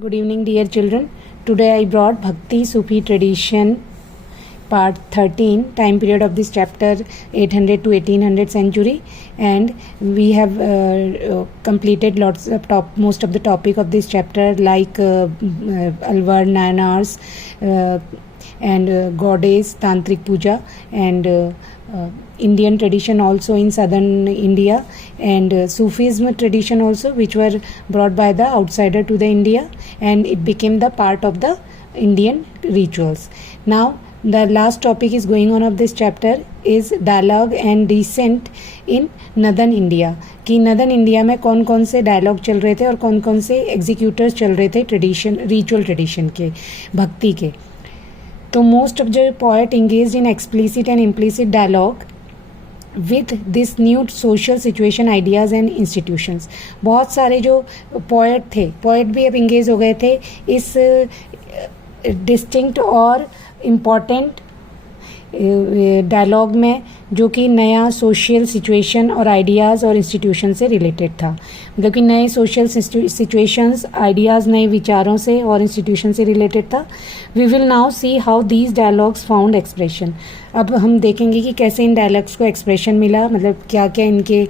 Good evening, dear children. Today I brought Bhakti Sufi tradition, part 13, time period of this chapter 800 to 1800 century, and we have completed most of the topic of this chapter, like Alvar, Nayanars, and goddess, Tantric Puja, and Indian tradition also in southern India, and Sufism tradition also, which were brought by the outsider to the India, and it became the part of the Indian rituals. Now the last topic is going on of this chapter is dialogue and descent in northern India, कि northern India में कौन कौन से dialogue चल रहे थे और कौन कौन से एग्जीक्यूटर्स चल रहे थे ट्रेडिशन, रिचुअल ट्रेडिशन के, भक्ति के. तो most of the poet engaged in explicit and implicit dialogue with this new social situation, ideas and institutions. बहुत सारे जो पोएट थे, पोएट भी अब इंगेज हो गए थे इस डिस्टिंक्ट और इम्पॉर्टेंट डायलॉग में, जो कि नया सोशल सिचुएशन और आइडियाज़ और इंस्टीट्यूशन से रिलेटेड था. मतलब कि नए सोशल सिचुएशंस, आइडियाज़, नए विचारों से और इंस्टीट्यूशन से रिलेटेड था. We will now see how these dialogues found expression. अब हम देखेंगे कि कैसे इन डायलॉग्स को एक्सप्रेशन मिला, मतलब क्या क्या इनके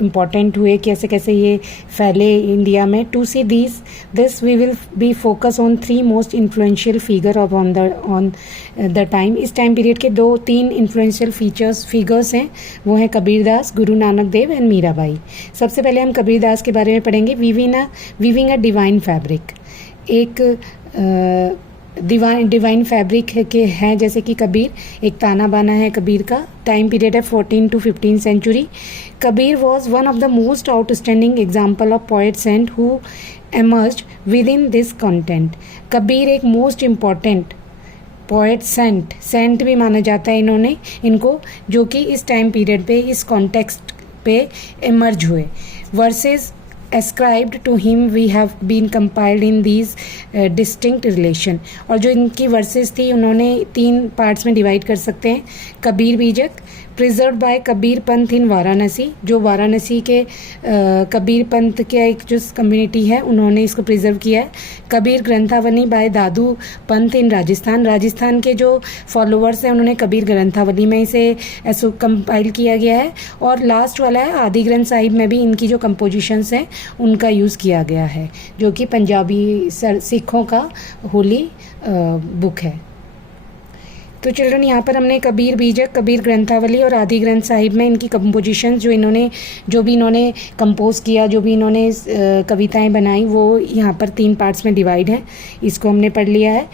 इम्पॉर्टेंट हुए, कैसे कैसे ये फैले इंडिया में. To see this we will be focus on 3 most influential figure of on the time. इस टाइम पीरियड के 2-3 इन्फ्लुएंशियल फिगर्स हैं, वो हैं कबीरदास, गुरु नानक देव एंड मीराबाई. सबसे पहले हम कबीरदास के बारे में पढ़ेंगे. वीविंग अ डिवाइन फैब्रिक, एक डिवाइन फैब्रिक के हैं, जैसे कि कबीर, एक ताना बाना है कबीर का. टाइम पीरियड है 14 to 15 century. Kabir was one of the most outstanding example of poet saint who emerged within this content. Kabir एक मोस्ट इम्पॉर्टेंट पोएट सेंट भी माना जाता है इनको, जो कि इस टाइम पीरियड पे, इस कॉन्टेक्स्ट पे एमर्ज हुए. Versus ascribed to him we have been compiled in these distinct relation. और जो इनकी वर्सेस थी उन्होंने 3 पार्ट्स में डिवाइड कर सकते हैं. कबीर बीजक, प्रिजर्व बाय कबीर पंथ इन वाराणसी, जो वाराणसी के कबीर पंथ के एक जो कम्युनिटी है उन्होंने इसको प्रिजर्व किया है. कबीर ग्रंथावली बाय दादू पंथ इन राजस्थान के जो फॉलोअर्स हैं उन्होंने कबीर ग्रंथावली में इसे ऐसे कंपाइल किया गया है. और लास्ट वाला है आदि ग्रंथ साहिब में भी इनकी जो कंपोजिशंस हैं उनका यूज़ किया गया है, जो कि पंजाबी सिखों का होली बुक है. तो चिल्ड्रन, यहाँ पर हमने कबीर बीजक, कबीर ग्रंथावली और आदि ग्रंथ साहिब में इनकी कंपोजिशंस जो भी इन्होंने कंपोज किया, जो भी इन्होंने कविताएं बनाई, वो यहाँ पर 3 पार्ट्स में डिवाइड हैं. इसको हमने पढ़ लिया है.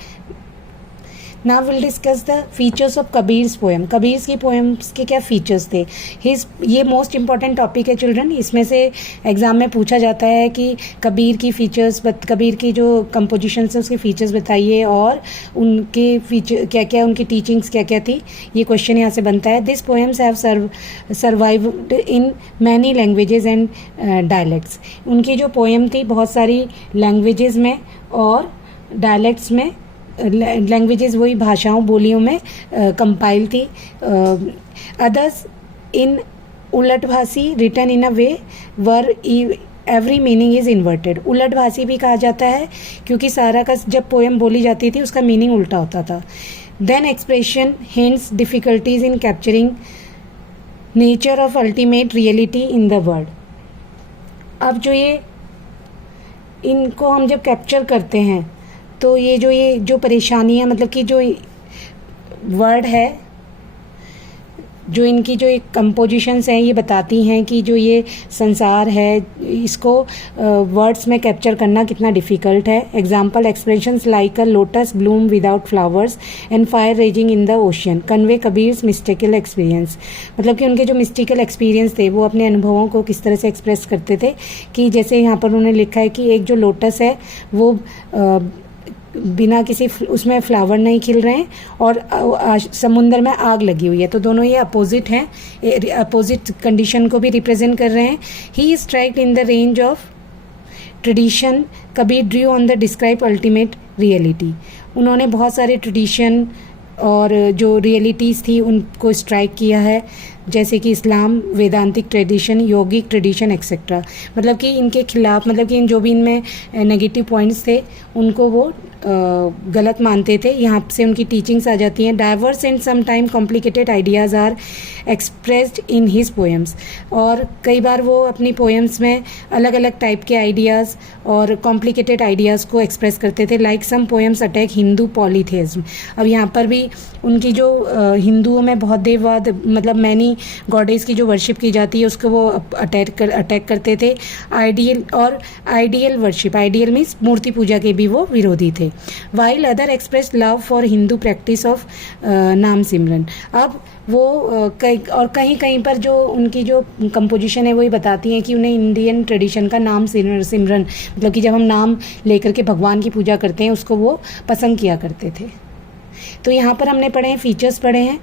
Now will discuss the features of Kabir's poem. Kabir की पोएम्स के क्या फीचर्स थे. ये मोस्ट इंपॉर्टेंट टॉपिक है चिल्ड्रन. इसमें से एग्जाम में पूछा जाता है कि कबीर की फीचर्स, कबीर की जो कंपोजिशन है उसके फीचर्स बताइए और उनके फीचर क्या क्या, उनकी टीचिंग्स क्या क्या थी. ये क्वेश्चन यहाँ से बनता है. This poems have survived in many languages and dialects. उनकी जो पोएम थी बहुत सारी लैंग्वेजेस में और डायलेक्ट्स में, लैंग्वेजेस वही भाषाओं, बोलियों में कंपाइल थी. अदर्स इन उलट भाषी, written in a way where every meaning is inverted. उलट भाषी भी कहा जाता है क्योंकि सारा का जब पोएम बोली जाती थी उसका मीनिंग उल्टा होता था. Then expression hints difficulties in capturing nature of ultimate reality in the word. अब इनको हम जब कैप्चर करते हैं तो ये जो परेशानियाँ, मतलब कि जो वर्ड है, जो इनकी जो एक कंपोजिशंस हैं, ये बताती हैं कि जो ये संसार है इसको वर्ड्स में कैप्चर करना कितना डिफ़िकल्ट है. Example, expressions like a lotus bloom without flowers and fire raging in the ocean convey Kabir's mystical experience. मतलब कि उनके जो मिस्टिकल एक्सपीरियंस थे वो अपने अनुभवों को किस तरह से एक्सप्रेस करते थे, कि जैसे यहाँ पर उन्होंने लिखा है कि एक जो लोटस है वो बिना किसी उसमें फ्लावर नहीं खिल रहे हैं और समुंदर में आग लगी हुई है. तो दोनों ये अपोजिट हैं, अपोजिट कंडीशन को भी रिप्रेजेंट कर रहे हैं. He is स्ट्राइक्ड in the range of tradition Kabir Drew on the describe ultimate reality. उन्होंने बहुत सारे ट्रेडिशन और जो रियलिटीज़ थी उनको स्ट्राइक किया है. जैसे कि इस्लाम, वेदांतिक ट्रेडिशन, योगिक ट्रेडिशन एक्सेट्रा। मतलब कि इनके खिलाफ, मतलब कि इन जो भी इनमें नेगेटिव पॉइंट्स थे उनको वो गलत मानते थे। यहाँ से उनकी टीचिंग्स आ जाती हैं। Diverse and some time complicated ideas are expressed in his poems. और कई बार वो अपनी पोएम्स में अलग अलग टाइप के आइडियाज़ और कॉम्प्लिकेटेड आइडियाज़ को एक्सप्रेस करते थे। Like some poems attack Hindu polytheism. अब यहाँ पर भी उनकी जो हिंदुओं में बहुत देववाद, मतलब मैनी गॉडेस की जो वर्शिप की जाती है उसको वो अटैक करते थे। आइडियल वर्शिप, आइडियल मीन्स मूर्ति पूजा के भी वो विरोधी थे। While other express love for Hindu practice of नाम सिमरन। अब वो कहीं कहीं पर जो उनकी जो कंपोजिशन है वो ये बताती हैं कि उन्हें इंडियन ट्रेडिशन का नाम सिमरन, मतलब कि जब हम नाम लेकर के भगवान की पूजा करते हैं उसको वो पसंद किया करते थे। तो यहाँ पर हमने पढ़े हैं, फीचर्स पढ़े हैं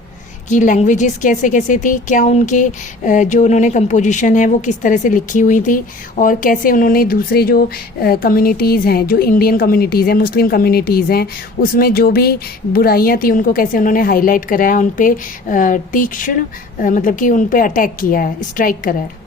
कि लैंग्वेजेस कैसे कैसे थी, क्या उनके जो उन्होंने कंपोजिशन है वो किस तरह से लिखी हुई थी, और कैसे उन्होंने दूसरे जो कम्युनिटीज़ हैं, जो इंडियन कम्युनिटीज़ हैं, मुस्लिम कम्युनिटीज़ हैं, उसमें जो भी बुराइयां थी उनको कैसे उन्होंने हाईलाइट करा है, उन पे तीक्ष्ण मतलब कि उन पे अटैक किया है, स्ट्राइक करा है।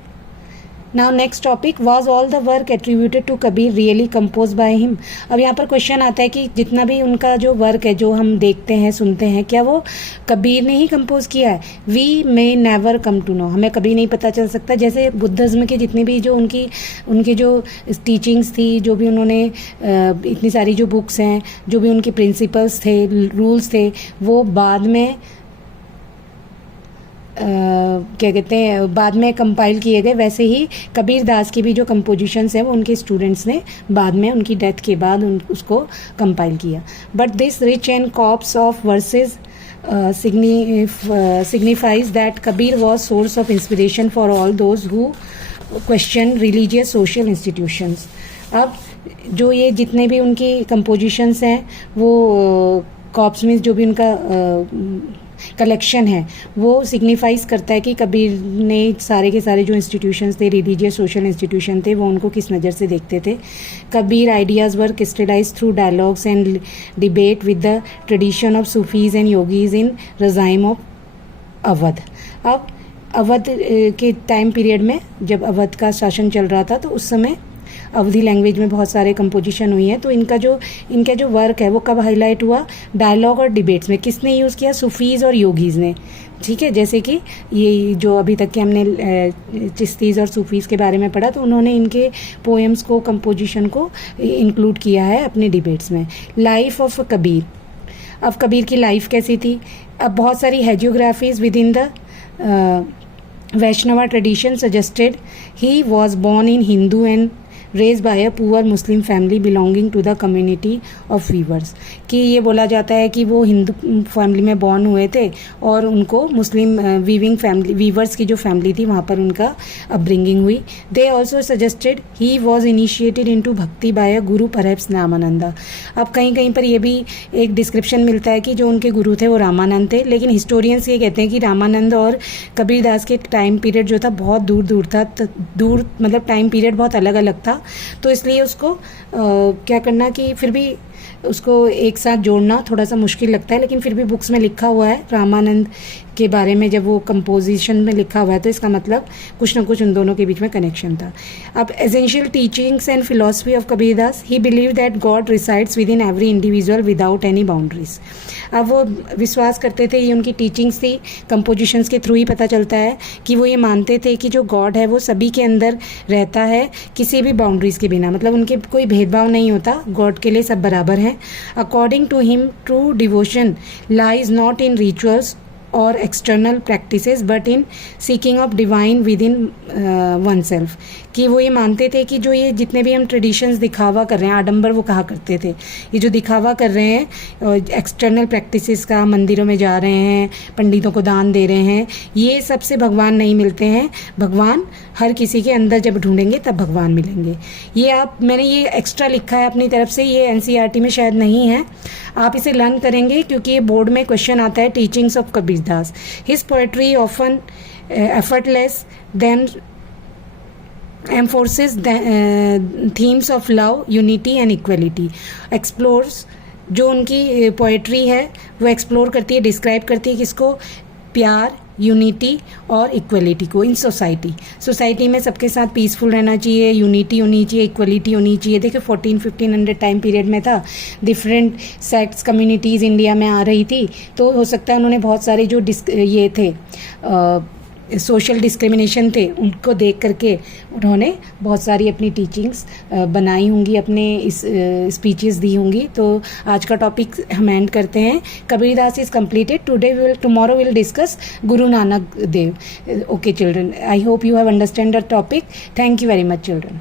Now next topic, was all the work attributed to Kabir really compose by him. अब यहाँ पर क्वेश्चन आता है कि जितना भी उनका जो वर्क है जो हम देखते हैं सुनते हैं, क्या वो कबीर ने ही कंपोज किया है? We may never come to know, हमें कभी नहीं पता चल सकता। जैसे बुद्धिज्म के जितनी भी जो उनकी जो टीचिंग्स थी, जो भी उन्होंने इतनी सारी जो बुक्स हैं, जो भी उनके प्रिंसिपल्स थे, रूल्स थे, वो बाद में क्या कहते हैं, बाद में कंपाइल किए गए। वैसे ही कबीर दास की भी जो कंपोजिशंस हैं वो उनके स्टूडेंट्स ने बाद में उनकी डेथ के बाद उसको कंपाइल किया। But this rich and corpus of verses signifies that Kabir was source of inspiration for all those who question religious social institutions। अब जो ये जितने भी उनकी कंपोजिशंस हैं वो कॉप्स में जो भी उनका कलेक्शन है वो सिग्निफाइज करता है कि कबीर ने सारे के सारे जो इंस्टीट्यूशंस थे, रिलीजियस सोशल इंस्टीट्यूशन थे, वो उनको किस नज़र से देखते थे। Kabir ideas were crystallize through dialogues and debate with the tradition of Sufis and yogis in regime of Awadh. अब अवध के टाइम पीरियड में जब अवध का शासन चल रहा था तो उस समय अवधी लैंग्वेज में बहुत सारे कंपोजिशन हुई हैं। तो इनका जो वर्क है वो कब हाईलाइट हुआ? डायलॉग और डिबेट्स में। किसने यूज़ किया? सूफीज़ और योगीज़ ने। ठीक है, जैसे कि ये जो अभी तक के हमने चिश्तीज़ और सूफीज़ के बारे में पढ़ा, तो उन्होंने इनके पोएम्स को, कंपोजिशन को इंक्लूड किया है अपने डिबेट्स में। Life of Kabir. अब कबीर की लाइफ कैसी थी? अब बहुत सारी hagiographies within the Vaishnava tradition suggested he was born in Hindu and raise by a poor Muslim family belonging to the community of weavers. कि ये बोला जाता है कि वो हिंदू फैमिली में बॉर्न हुए थे और उनको मुस्लिम वीविंग फैमिली, वीवर्स की जो फैमिली थी वहाँ पर उनका अपब्रिंगिंग हुई। They also suggested he was initiated into भक्ति बाय अ गुरु परहैप्स रामानंदा। अब कहीं कहीं पर ये भी एक डिस्क्रिप्शन मिलता है कि जो उनके गुरु थे वो रामानंद थे, लेकिन हिस्टोरियंस ये कहते हैं कि रामानंद और कबीर दास के टाइम पीरियड जो था बहुत दूर दूर था, दूर मतलब टाइम पीरियड बहुत अलग अलग था। तो इसलिए उसको क्या करना कि फिर भी उसको एक साथ जोड़ना थोड़ा सा मुश्किल लगता है, लेकिन फिर भी बुक्स में लिखा हुआ है रामानंद के बारे में। जब वो कंपोजिशन में लिखा हुआ है तो इसका मतलब कुछ ना कुछ उन दोनों के बीच में कनेक्शन था। अब essential teachings and philosophy of Kabir Das, he believe that God resides with in every individual without any boundaries. अब वो विश्वास करते थे, ये उनकी टीचिंग्स थी, कंपोजिशंस के थ्रू ही पता चलता है कि वो ये मानते थे कि जो गॉड है वो सभी के अंदर रहता है, किसी भी बाउंड्रीज के बिना। मतलब उनके कोई भेदभाव नहीं होता, गॉड के लिए सब बराबर हैं। According to him true devotion lies not in rituals और external practices but in seeking of divine within oneself. कि वो ये मानते थे कि जो ये जितने भी हम ट्रेडिशंस दिखावा कर रहे हैं, आडंबर वो कहा करते थे, ये जो दिखावा कर रहे हैं एक्सटर्नल प्रैक्टिसेस का, मंदिरों में जा रहे हैं, पंडितों को दान दे रहे हैं, ये सबसे भगवान नहीं मिलते हैं। भगवान हर किसी के अंदर जब ढूंढेंगे तब भगवान मिलेंगे। ये मैंने ये एक्स्ट्रा लिखा है अपनी तरफ से, ये एनसीईआरटी में शायद नहीं है, आप इसे लर्न करेंगे क्योंकि ये बोर्ड में क्वेश्चन आता है। Teachings of Kabir Das, his poetry often effortless then emphasises themes of love, unity and equality. Explores, जो उनकी पोएट्री है वो एक्सप्लोर करती है, डिस्क्राइब करती है किसको? प्यार, यूनिटी और इक्वलिटी को इन सोसाइटी में सबके साथ पीसफुल रहना चाहिए, यूनिटी होनी चाहिए, इक्वलिटी होनी चाहिए। देखिए 1400-1500 टाइम पीरियड में था, डिफरेंट सेक्ट्स कम्युनिटीज़ इंडिया में आ रही थी, तो हो सकता है उन्होंने बहुत सारे जो ये थे सोशल डिस्क्रिमिनेशन थे उनको देख करके उन्होंने बहुत सारी अपनी टीचिंग्स बनाई होंगी, अपने इस स्पीचेस दी होंगी। तो आज का टॉपिक हम एंड करते हैं। Kabirdas is completed. Tomorrow will discuss Guru Nanak Dev. Okay children, I hope you have understand the topic. Thank you very much children.